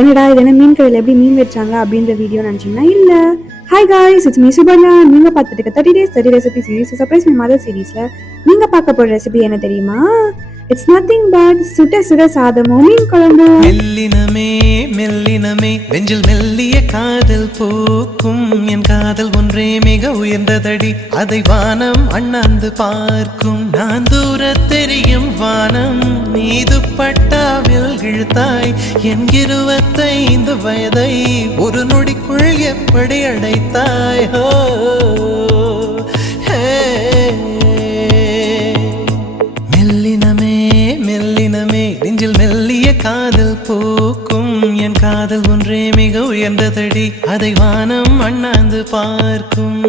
என்னடா இது என்ன மீன் கடையில் எப்படி மீன் வச்சாங்க அப்படின்ற வீடியோ நினச்சிங்கன்னா இல்லை. Hi guys, it's me Suparna. நீங்கள் பார்த்துட்டு இருக்க 30 days 30 recipe series surprise my mother சீரீஸில் நீங்கள் பார்க்க போகிற ரெசிபி என்ன தெரியுமா? இட்ஸ் நத்திங் பட் சுட சுட சாதமும் மீன் குழம்பும். மெல்லினமே மெல்லினமே நெஞ்சில் மெல்லிய காதல் போக்கும் என் காதல் ஒன்றே மிக உயர்ந்ததடி, அதை வானம் அண்ணாந்து பார்க்கும். நான் தூர தெரியும் வானம் மீது பட்டாவில் இழுத்தாய் என் 25 வயதை ஒரு நொடிக்குள் எப்படி அடைத்தாய்? ஹோ நெஞ்சில் மெல்லிய காதல் போக்கும் என் காதல் ஒன்றே மிக உயர்ந்ததடி, அதை வானம் அண்ணாந்து பார்க்கும்.